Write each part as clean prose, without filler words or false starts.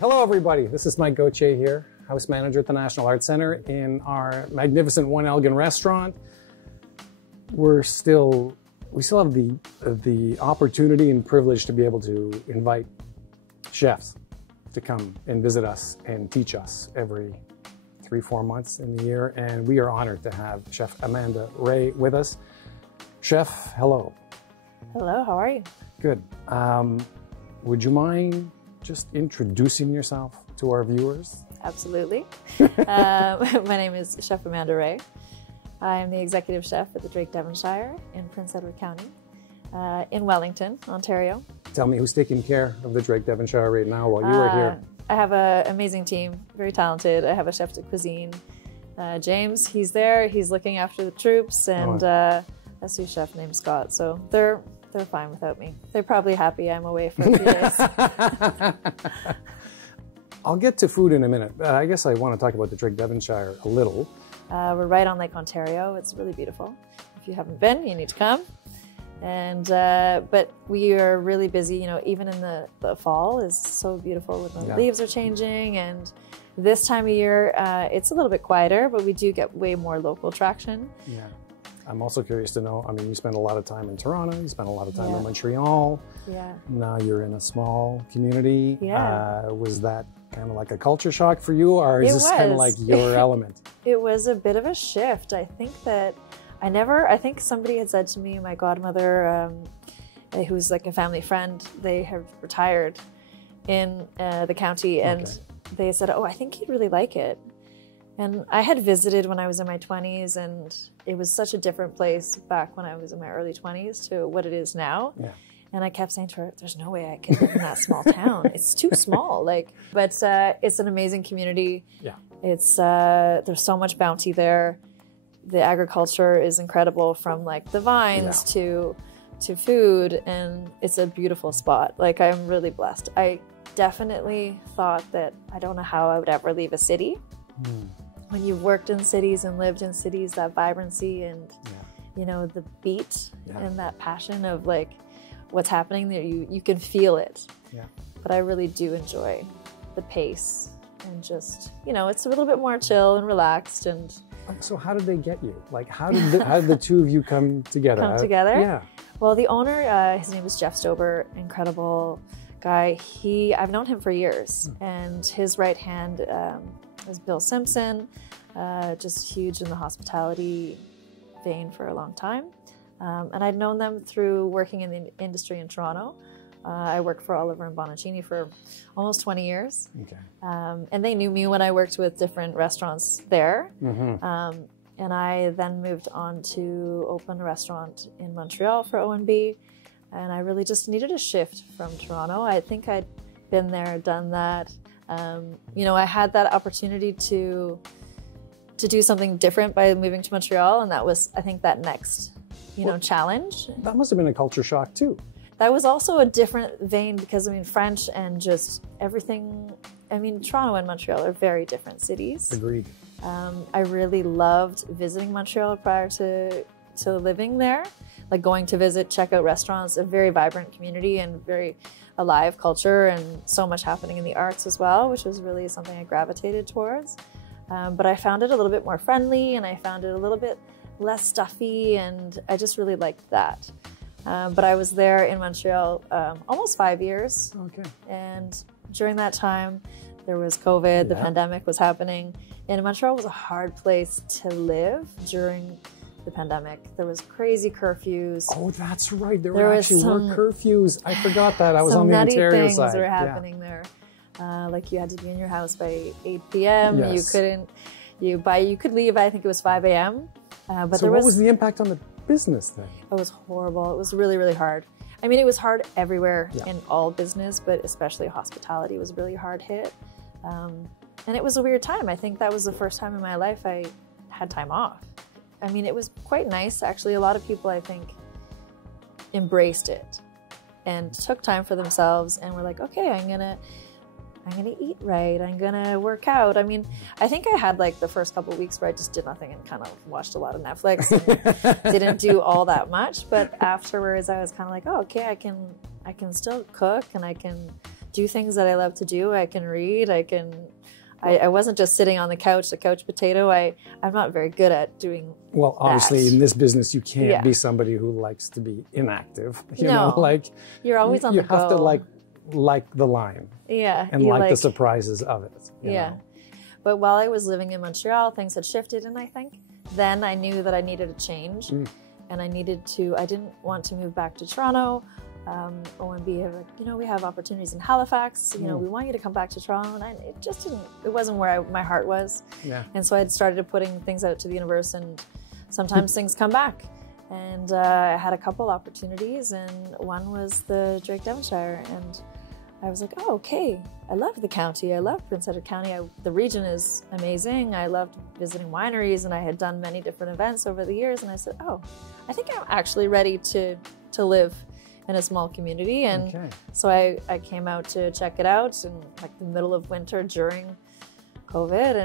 Hello everybody, this is Mike Gauthier here, house manager at the National Arts Centre in our magnificent One Elgin restaurant. We still have the opportunity and privilege to be able to invite chefs to come and visit us and teach us every 3-4 months in the year, and we are honored to have Chef Amanda Ray with us. Chef, hello. Hello, how are you? Good. Would you mind just introducing yourself to our viewers? Absolutely. My name is Chef Amanda Ray. I am the executive chef at the Drake Devonshire in Prince Edward County, in Wellington, Ontario. Tell me who's taking care of the Drake Devonshire right now while you are here. I have an amazing team, very talented. I have a chef de cuisine, James. He's there. He's looking after the troops, and a sous chef named Scott. So they're fine without me. They're probably happy I'm away for a few days. I'll get to food in a minute. I guess I want to talk about the Drake Devonshire a little. We're right on Lake Ontario. It's really beautiful. If you haven't been, you need to come. And but we are really busy. You know, even in the fall is so beautiful when the leaves are changing. And this time of year, it's a little bit quieter, but we do get way more local traction. Yeah. I'm also curious to know, I mean, you spend a lot of time in Toronto, you spend a lot of time in Montreal. Yeah. Now you're in a small community. Yeah. Was that kind of like a culture shock for you, or is this kind of like your element? It was a bit of a shift. I think that I think somebody had said to me, my godmother, who's like a family friend, they have retired in the county, and they said, oh, I think you'd really like it. And I had visited when I was in my 20s, and it was such a different place back when I was in my early 20s to what it is now. Yeah. And I kept saying to her, there's no way I can live in that small town. It's too small. But it's an amazing community. Yeah. It's there's so much bounty there. The agriculture is incredible, from like the vines to food, and it's a beautiful spot. Like, I'm really blessed. I definitely thought that I don't know how I would ever leave a city. When you've worked in cities and lived in cities, that vibrancy and you know, the beat and that passion of like what's happening there, you can feel it. Yeah. But I really do enjoy the pace, and just, you know, it's a little bit more chill and relaxed. And so how did they get you? Like, how did the two of you come together? Yeah. Well, the owner, his name is Jeff Stober, incredible guy. I've known him for years, and his right hand is Bill Simpson, just huge in the hospitality vein for a long time. And I'd known them through working in the industry in Toronto. I worked for Oliver and Bonacini for almost 20 years. Okay. And they knew me when I worked with different restaurants there. And I then moved on to open a restaurant in Montreal for O&B. And I really just needed a shift from Toronto. I think I'd been there, done that. You know, I had that opportunity to do something different by moving to Montreal, and that was, I think, that next, challenge. That must have been a culture shock too. That was also a different vein because, I mean, French and just everything. I mean, Toronto and Montreal are very different cities. Agreed. I really loved visiting Montreal prior to living there, like going to visit, check out restaurants, a very vibrant community and very alive culture, and so much happening in the arts as well, which was really something I gravitated towards. But I found it a little bit more friendly, and I found it a little bit less stuffy, and I just really liked that. But I was there in Montreal almost 5 years. Okay. And during that time, there was COVID, the pandemic was happening. And Montreal was a hard place to live during the pandemic. There was crazy curfews. Oh, that's right. There were curfews. I forgot that. I was on the Ontario side. Some nutty things were happening there. Like you had to be in your house by 8 p.m. Yes. You could leave, I think it was 5 a.m. But so what was the impact on the business then? It was horrible. It was really, really hard. I mean, it was hard everywhere Yeah. in all business, but especially hospitality was really hard hit. And it was a weird time. I think that was the first time in my life I had time off. I mean, it was quite nice. Actually, a lot of people, I think, embraced it and took time for themselves and were like, okay, I'm gonna eat right. I'm gonna work out. I mean, I think I had like the first couple of weeks where I just did nothing and kind of watched a lot of Netflix and didn't do all that much. But afterwards, I was kind of like, oh, okay, I can still cook and I can do things that I love to do. I can read. I wasn't just sitting on the couch, a couch potato. I'm not very good at doing. Well, obviously, that. in this business, you can't Yeah. be somebody who likes to be inactive. You No. know, like You're always on you the have go. to like the line Yeah. and you like the surprises of it. you Yeah. know. But while I was living in Montreal, things had shifted, and I think then I knew that I needed a change, and I didn't want to move back to Toronto. OMB had like, we have opportunities in Halifax. We want you to come back to Toronto, and it wasn't where my heart was. Yeah. And so I had started putting things out to the universe, and sometimes things come back. And I had a couple opportunities, and one was the Drake Devonshire, and I was like, oh, okay. I love the county. I love Prince Edward County. The region is amazing. I loved visiting wineries, and I had done many different events over the years. And I said, oh, I think I'm actually ready to live in a small community. And Okay. so I came out to check it out in like the middle of winter during COVID,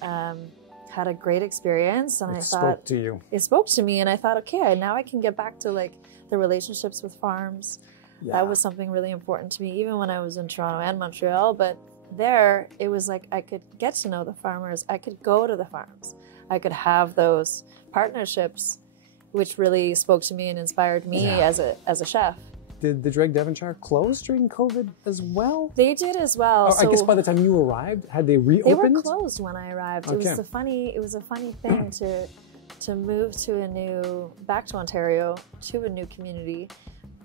and had a great experience. And I It thought spoke to you. it spoke to me, and I thought, okay, now I can get back to like the relationships with farms. Yeah. That was something really important to me, even when I was in Toronto and Montreal. But there, it was like I could get to know the farmers. I could go to the farms. I could have those partnerships, which really spoke to me and inspired me Yeah. as a chef. Did the Drake Devonshire close during COVID as well? They did as well. I guess by the time you arrived, had they they reopened? were closed when I arrived. It Okay. was a funny thing to move back to Ontario, to a new community,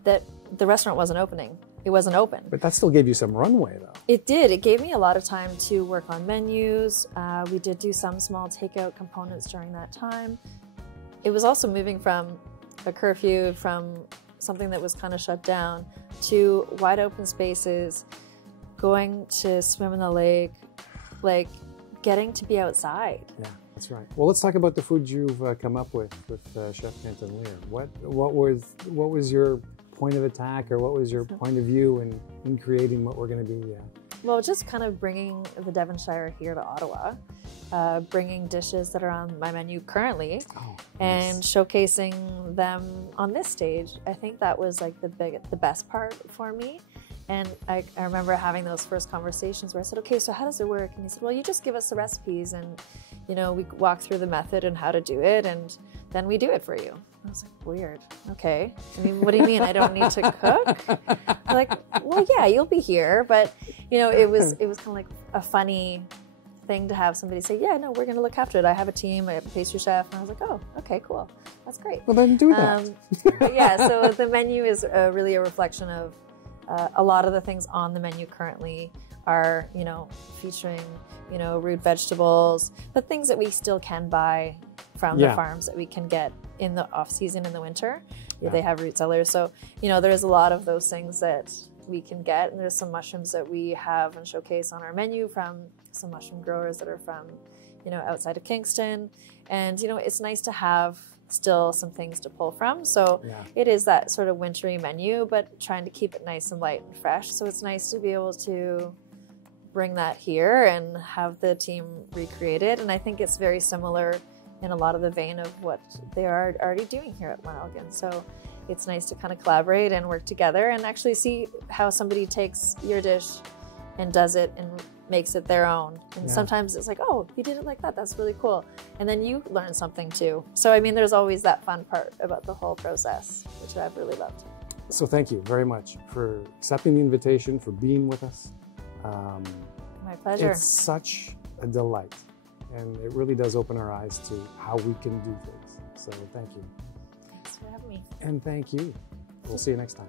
that the restaurant wasn't opening. It wasn't open. But that still gave you some runway, though. It did. It gave me a lot of time to work on menus. We did do some small takeout components during that time. It was also moving from a curfew, from something that was kind of shut down, to wide open spaces, going to swim in the lake, like getting to be outside. Yeah, that's right. Well, let's talk about the food you've come up with Chef Quentin Lear. What was your point of attack, or what was your point of view in creating what we're going to be? Well, just kind of bringing the Devonshire here to Ottawa, bringing dishes that are on my menu currently, and showcasing them on this stage. I think that was like the best part for me. And I remember having those first conversations where I said, okay, so how does it work? And he said, well, you just give us the recipes, and we walk through the method and how to do it, and then we do it for you. I was like, weird. Okay. I mean, what do you mean I don't need to cook? I'm like, well, yeah, you'll be here. But, it was kind of like a funny thing to have somebody say, yeah, no, we're going to look after it. I have a team, I have a pastry chef. And I was like, oh, okay, cool. That's great. Well, then do that. But yeah, so the menu is really a reflection of a lot of the things on the menu currently are, featuring, root vegetables, but things that we still can buy from the farms that we can get in the off season in the winter. Yeah. They have root cellars. So, there's a lot of those things that we can get. And there's some mushrooms that we have and showcase on our menu from some mushroom growers that are from, outside of Kingston. And, it's nice to have still some things to pull from. So it is that sort of wintry menu, but trying to keep it nice and light and fresh. So it's nice to be able to bring that here and have the team recreate it. And I think it's very similar in a lot of the vein of what they are already doing here at One Elgin. So it's nice to kind of collaborate and work together and actually see how somebody takes your dish and does it and makes it their own. And sometimes it's like, oh, you did it like that. That's really cool. And then you learn something too. So, I mean, there's always that fun part about the whole process, which I've really loved. So thank you very much for accepting the invitation, for being with us. My pleasure. It's such a delight. And it really does open our eyes to how we can do things. So thank you. Thanks for having me. And thank you. We'll see you next time.